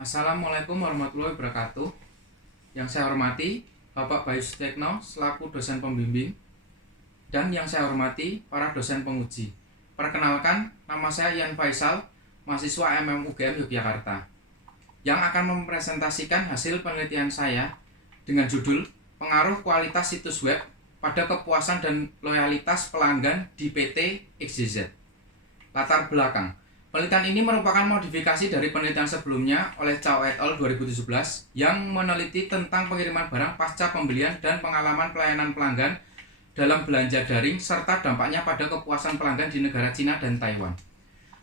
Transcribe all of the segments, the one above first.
Assalamualaikum warahmatullahi wabarakatuh. Yang saya hormati Bapak Bayu Sutekno selaku dosen pembimbing dan yang saya hormati para dosen penguji. Perkenalkan, nama saya Ian Faisal, mahasiswa UGM Yogyakarta, yang akan mempresentasikan hasil penelitian saya dengan judul Pengaruh Kualitas Situs Web pada Kepuasan dan Loyalitas Pelanggan di PT XYZ. Latar belakang. Penelitian ini merupakan modifikasi dari penelitian sebelumnya oleh Chow et al. 2017 yang meneliti tentang pengiriman barang pasca pembelian dan pengalaman pelayanan pelanggan dalam belanja daring serta dampaknya pada kepuasan pelanggan di negara Cina dan Taiwan.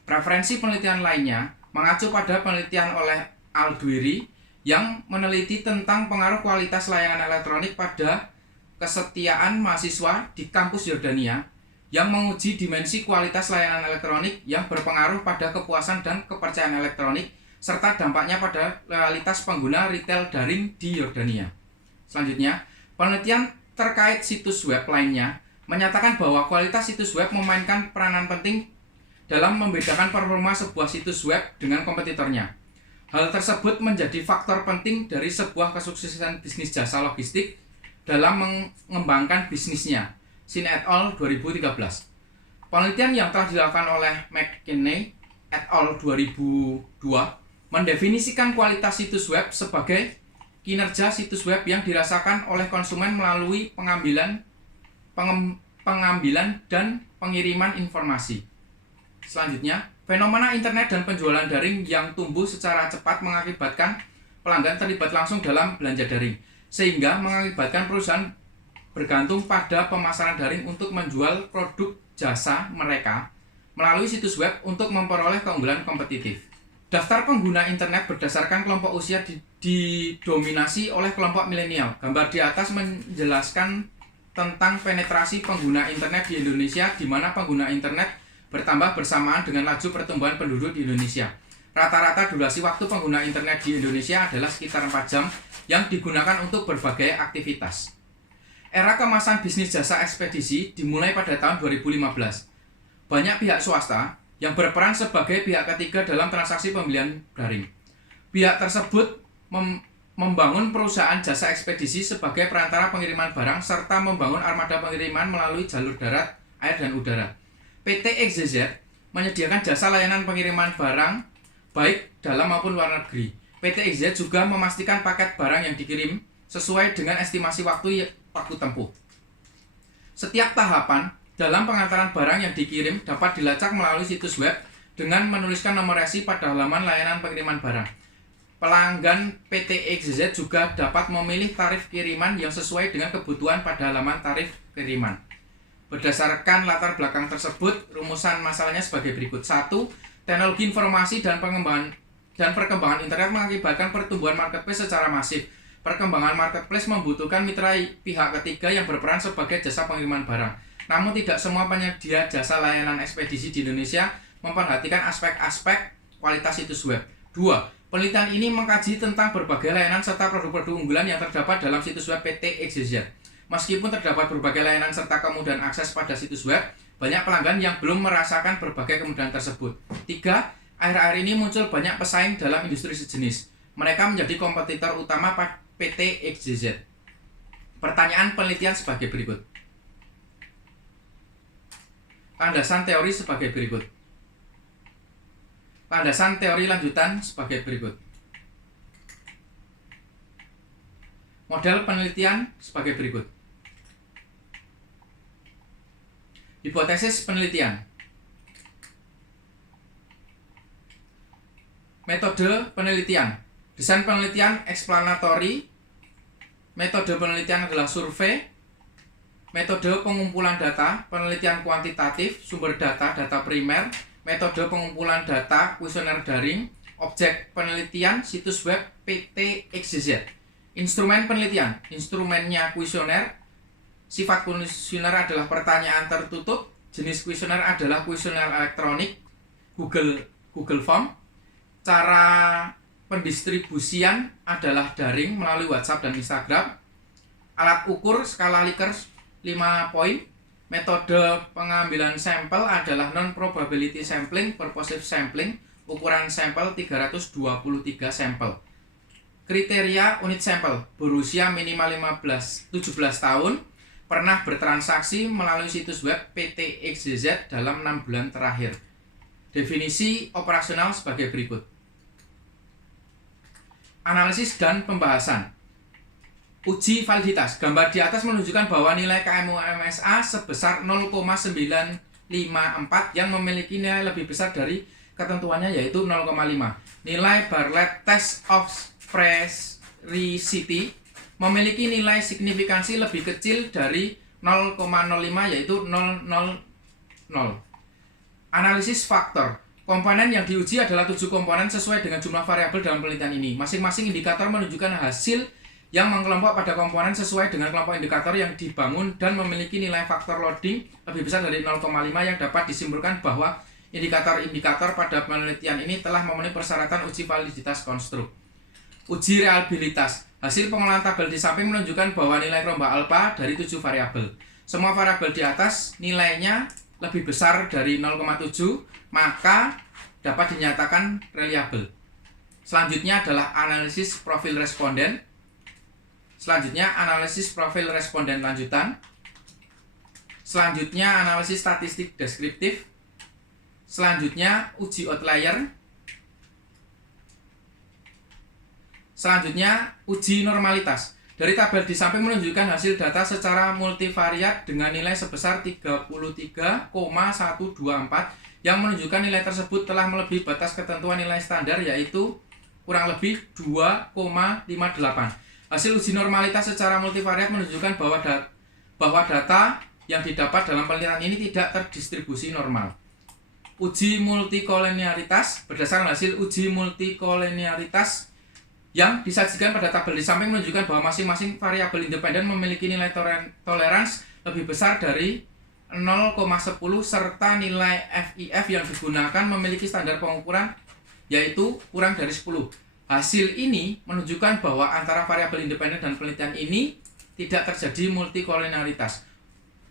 Referensi penelitian lainnya mengacu pada penelitian oleh Al-Dwiri yang meneliti tentang pengaruh kualitas layanan elektronik pada kesetiaan mahasiswa di kampus Yordania yang menguji dimensi kualitas layanan elektronik yang berpengaruh pada kepuasan dan kepercayaan elektronik serta dampaknya pada loyalitas pengguna retail daring di Yordania. Selanjutnya, penelitian terkait situs web lainnya menyatakan bahwa kualitas situs web memainkan peranan penting dalam membedakan performa sebuah situs web dengan kompetitornya. Hal tersebut menjadi faktor penting dari sebuah kesuksesan bisnis jasa logistik dalam mengembangkan bisnisnya. Shin et al. 2013. Penelitian yang telah dilakukan oleh McKinney et al. 2002 mendefinisikan kualitas situs web sebagai kinerja situs web yang dirasakan oleh konsumen melalui pengambilan dan pengiriman informasi. Selanjutnya, fenomena internet dan penjualan daring yang tumbuh secara cepat mengakibatkan pelanggan terlibat langsung dalam belanja daring, sehingga mengakibatkan perusahaan bergantung pada pemasaran daring untuk menjual produk jasa mereka melalui situs web untuk memperoleh keunggulan kompetitif. Daftar pengguna internet berdasarkan kelompok usia didominasi oleh kelompok milenial. Gambar di atas menjelaskan tentang penetrasi pengguna internet di Indonesia, di mana pengguna internet bertambah bersamaan dengan laju pertumbuhan penduduk di Indonesia. Rata-rata durasi waktu pengguna internet di Indonesia adalah sekitar 4 jam yang digunakan untuk berbagai aktivitas. Era kemasan bisnis jasa ekspedisi dimulai pada tahun 2015. Banyak pihak swasta yang berperan sebagai pihak ketiga dalam transaksi pembelian daring. Pihak tersebut membangun perusahaan jasa ekspedisi sebagai perantara pengiriman barang serta membangun armada pengiriman melalui jalur darat, air, dan udara. PT XYZ menyediakan jasa layanan pengiriman barang baik dalam maupun luar negeri. PT XYZ juga memastikan paket barang yang dikirim sesuai dengan estimasi waktu tempuh. Setiap tahapan dalam pengantaran barang yang dikirim dapat dilacak melalui situs web dengan menuliskan nomor resi pada halaman layanan pengiriman barang. Pelanggan PT XYZ juga dapat memilih tarif kiriman yang sesuai dengan kebutuhan pada halaman tarif kiriman. Berdasarkan latar belakang tersebut, rumusan masalahnya sebagai berikut. 1. Teknologi informasi dan perkembangan internet mengakibatkan pertumbuhan marketplace secara masif. Perkembangan marketplace membutuhkan mitra pihak ketiga yang berperan sebagai jasa pengiriman barang. Namun tidak semua penyedia jasa layanan ekspedisi di Indonesia memperhatikan aspek-aspek kualitas situs web. 2. Penelitian ini mengkaji tentang berbagai layanan serta produk-produk unggulan yang terdapat dalam situs web PT XYZ. Meskipun terdapat berbagai layanan serta kemudahan akses pada situs web, banyak pelanggan yang belum merasakan berbagai kemudahan tersebut. 3. Akhir-akhir ini muncul banyak pesaing dalam industri sejenis. Mereka menjadi kompetitor utama PT XYZ. Pertanyaan penelitian sebagai berikut. Landasan teori sebagai berikut. Landasan teori lanjutan sebagai berikut. Model penelitian sebagai berikut. Hipotesis penelitian. Metode penelitian. Desain penelitian explanatory. Metode penelitian adalah survei. Metode pengumpulan data, penelitian kuantitatif, sumber data, data primer. Metode pengumpulan data, kuesioner daring. Objek penelitian, situs web PT XYZ. Instrumen penelitian, instrumennya kuesioner. Sifat kuesioner adalah pertanyaan tertutup. Jenis kuesioner adalah kuesioner elektronik, Google Form. Cara pendistribusian adalah daring melalui WhatsApp dan Instagram. Alat ukur skala Likert 5 poin. Metode pengambilan sampel adalah non-probability sampling, purposive sampling. ukuran sampel 323 sampel. Kriteria unit sampel, berusia minimal 17 tahun, pernah bertransaksi melalui situs web PT XYZ dalam 6 bulan terakhir. Definisi operasional sebagai berikut. Analisis dan pembahasan. Uji validitas. Gambar di atas menunjukkan bahwa nilai KMU MSA sebesar 0,954 yang memiliki nilai lebih besar dari ketentuannya yaitu 0,5. Nilai Bartlett Test of Sphericity memiliki nilai signifikansi lebih kecil dari 0,05 yaitu 000. Analisis faktor. Komponen yang diuji adalah 7 komponen sesuai dengan jumlah variabel dalam penelitian ini. Masing-masing indikator menunjukkan hasil yang mengkelompok pada komponen sesuai dengan kelompok indikator yang dibangun dan memiliki nilai faktor loading lebih besar dari 0,5 yang dapat disimpulkan bahwa indikator-indikator pada penelitian ini telah memenuhi persyaratan uji validitas konstruk. Uji reliabilitas. Hasil pengolahan tabel di samping menunjukkan bahwa nilai gelombang alfa dari 7 variabel. Semua variabel di atas nilainya lebih besar dari 0,7, maka dapat dinyatakan reliable. Selanjutnya adalah analisis profil responden. Selanjutnya analisis profil responden lanjutan. Selanjutnya analisis statistik deskriptif. Selanjutnya uji outlier. Selanjutnya uji normalitas. Dari tabel di samping menunjukkan hasil data secara multivariat dengan nilai sebesar 33,124 yang menunjukkan nilai tersebut telah melebihi batas ketentuan nilai standar yaitu kurang lebih 2,58. Hasil uji normalitas secara multivariat menunjukkan bahwa data yang didapat dalam penelitian ini tidak terdistribusi normal. Uji multikolenialitas. Berdasarkan hasil uji multikolenialitas yang disajikan pada tabel di samping menunjukkan bahwa masing-masing variabel independen memiliki nilai tolerans lebih besar dari 0,10 serta nilai FIF yang digunakan memiliki standar pengukuran yaitu kurang dari 10. Hasil ini menunjukkan bahwa antara variabel independen dan penelitian ini tidak terjadi multikolenialitas.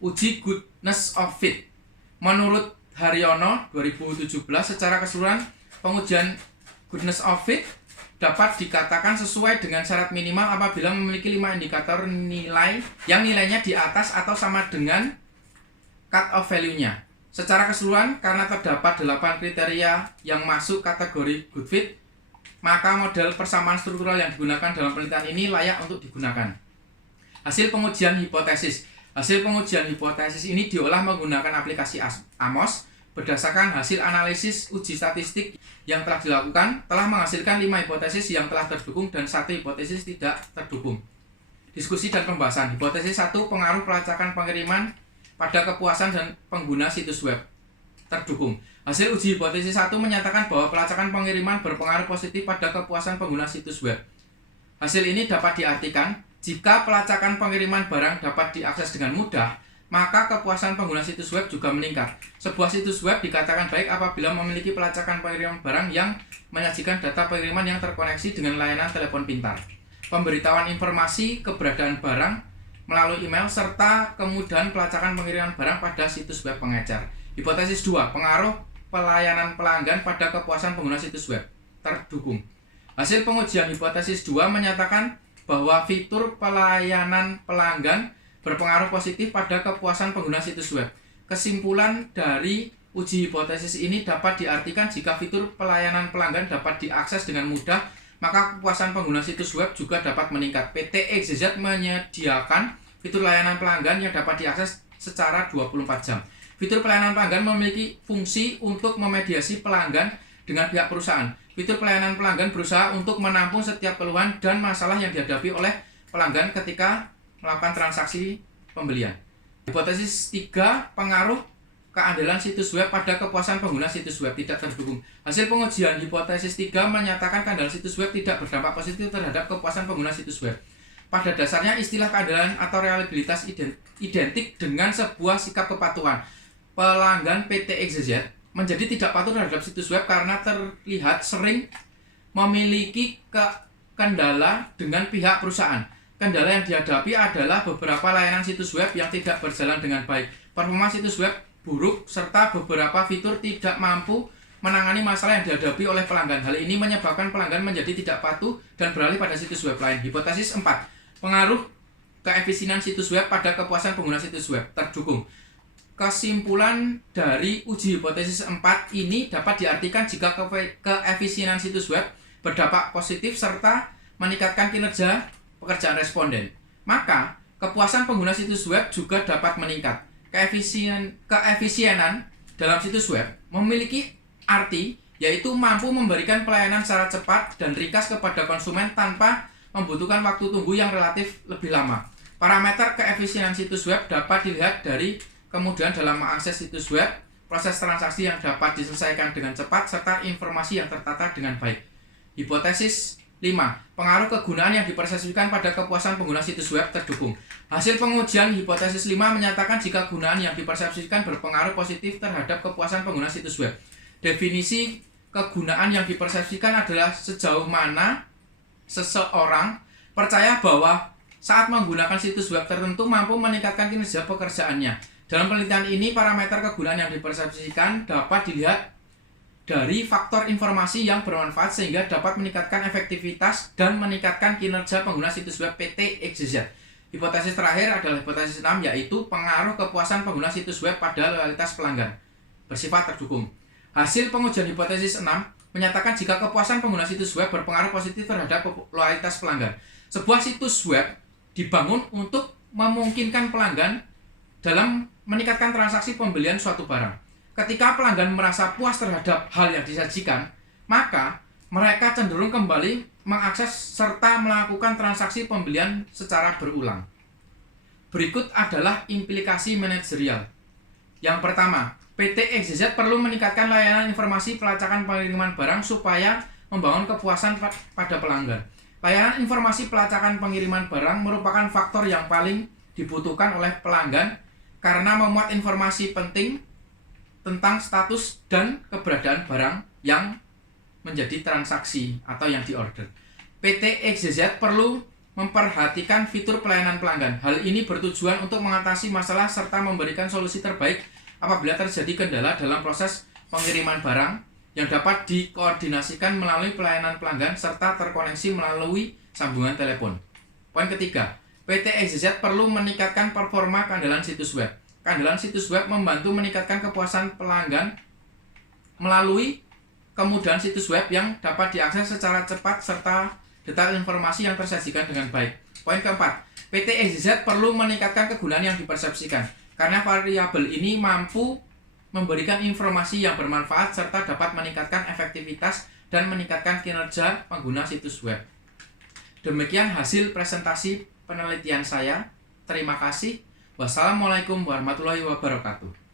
Uji goodness of fit. Menurut Haryono 2017, secara keseluruhan pengujian goodness of fit dapat dikatakan sesuai dengan syarat minimal apabila memiliki 5 indikator nilai yang nilainya di atas atau sama dengan cut-off value-nya. Secara keseluruhan, karena terdapat 8 kriteria yang masuk kategori good fit, maka model persamaan struktural yang digunakan dalam penelitian ini layak untuk digunakan. Hasil pengujian hipotesis. Hasil pengujian hipotesis ini diolah menggunakan aplikasi AMOS. Berdasarkan hasil analisis uji statistik yang telah dilakukan, telah menghasilkan 5 hipotesis yang telah terdukung dan 1 hipotesis tidak terdukung. Diskusi dan pembahasan. Hipotesis 1, pengaruh pelacakan pengiriman pada kepuasan dan pengguna situs web. Terdukung. Hasil uji hipotesis 1 menyatakan bahwa pelacakan pengiriman berpengaruh positif pada kepuasan pengguna situs web. Hasil ini dapat diartikan, jika pelacakan pengiriman barang dapat diakses dengan mudah, maka kepuasan pengguna situs web juga meningkat. Sebuah situs web dikatakan baik apabila memiliki pelacakan pengiriman barang yang menyajikan data pengiriman yang terkoneksi dengan layanan telepon pintar, pemberitahuan informasi keberadaan barang melalui email, serta kemudahan pelacakan pengiriman barang pada situs web pengecer. Hipotesis 2, pengaruh pelayanan pelanggan pada kepuasan pengguna situs web. Terdukung. Hasil pengujian hipotesis 2 menyatakan bahwa fitur pelayanan pelanggan berpengaruh positif pada kepuasan pengguna situs web. Kesimpulan dari uji hipotesis ini dapat diartikan jika fitur pelayanan pelanggan dapat diakses dengan mudah, maka kepuasan pengguna situs web juga dapat meningkat. PT XYZ menyediakan fitur layanan pelanggan yang dapat diakses secara 24 jam. Fitur pelayanan pelanggan memiliki fungsi untuk memediasi pelanggan dengan pihak perusahaan. Fitur pelayanan pelanggan berusaha untuk menampung setiap keluhan dan masalah yang dihadapi oleh pelanggan ketika melakukan transaksi pembelian. Hipotesis 3, pengaruh keandalan situs web pada kepuasan pengguna situs web tidak terdukung. Hasil pengujian hipotesis 3 menyatakan keandalan situs web tidak berdampak positif terhadap kepuasan pengguna situs web. Pada dasarnya, istilah keandalan atau reliabilitas identik dengan sebuah sikap kepatuhan. Pelanggan PT XYZ menjadi tidak patuh terhadap situs web karena terlihat sering memiliki kendala dengan pihak perusahaan. Kendala yang dihadapi adalah beberapa layanan situs web yang tidak berjalan dengan baik, performa situs web buruk, serta beberapa fitur tidak mampu menangani masalah yang dihadapi oleh pelanggan. Hal ini menyebabkan pelanggan menjadi tidak patuh dan beralih pada situs web lain. Hipotesis 4. Pengaruh keefisienan situs web pada kepuasan pengguna situs web terdukung. Kesimpulan dari uji hipotesis 4 ini dapat diartikan jika keefisienan situs web berdampak positif serta meningkatkan kinerja pekerjaan responden, maka kepuasan pengguna situs web juga dapat meningkat. Keefisienan dalam situs web memiliki arti yaitu mampu memberikan pelayanan secara cepat dan ringkas kepada konsumen tanpa membutuhkan waktu tunggu yang relatif lebih lama. Parameter keefisienan situs web dapat dilihat dari kemudian dalam mengakses situs web, proses transaksi yang dapat diselesaikan dengan cepat, serta informasi yang tertata dengan baik. Hipotesis 5. Pengaruh kegunaan yang dipersepsikan pada kepuasan pengguna situs web terdukung. Hasil pengujian hipotesis 5 menyatakan jika kegunaan yang dipersepsikan berpengaruh positif terhadap kepuasan pengguna situs web. Definisi kegunaan yang dipersepsikan adalah sejauh mana seseorang percaya bahwa saat menggunakan situs web tertentu mampu meningkatkan kinerja pekerjaannya. Dalam penelitian ini, parameter kegunaan yang dipersepsikan dapat dilihat dari faktor informasi yang bermanfaat sehingga dapat meningkatkan efektivitas dan meningkatkan kinerja pengguna situs web PT XYZ. Hipotesis terakhir adalah hipotesis 6, yaitu pengaruh kepuasan pengguna situs web pada loyalitas pelanggan bersifat terdukung. Hasil pengujian hipotesis 6 menyatakan jika kepuasan pengguna situs web berpengaruh positif terhadap loyalitas pelanggan. Sebuah situs web dibangun untuk memungkinkan pelanggan dalam meningkatkan transaksi pembelian suatu barang. Ketika pelanggan merasa puas terhadap hal yang disajikan, maka mereka cenderung kembali mengakses serta melakukan transaksi pembelian secara berulang. Berikut adalah implikasi manajerial. Yang pertama, PT XYZ perlu meningkatkan layanan informasi pelacakan pengiriman barang supaya membangun kepuasan pada pelanggan. Layanan informasi pelacakan pengiriman barang merupakan faktor yang paling dibutuhkan oleh pelanggan karena memuat informasi penting tentang status dan keberadaan barang yang menjadi transaksi atau yang diorder. PT XYZ perlu memperhatikan fitur pelayanan pelanggan. Hal ini bertujuan untuk mengatasi masalah serta memberikan solusi terbaik apabila terjadi kendala dalam proses pengiriman barang yang dapat dikoordinasikan melalui pelayanan pelanggan serta terkoneksi melalui sambungan telepon. Poin ketiga, PT XYZ perlu meningkatkan performa keandalan situs web. Keandalan situs web membantu meningkatkan kepuasan pelanggan melalui kemudahan situs web yang dapat diakses secara cepat serta detail informasi yang tersajikan dengan baik. Poin keempat, PT XYZ perlu meningkatkan kegunaan yang dipersepsikan karena variabel ini mampu memberikan informasi yang bermanfaat serta dapat meningkatkan efektivitas dan meningkatkan kinerja pengguna situs web. Demikian hasil presentasi penelitian saya. Terima kasih. Wassalamualaikum warahmatullahi wabarakatuh.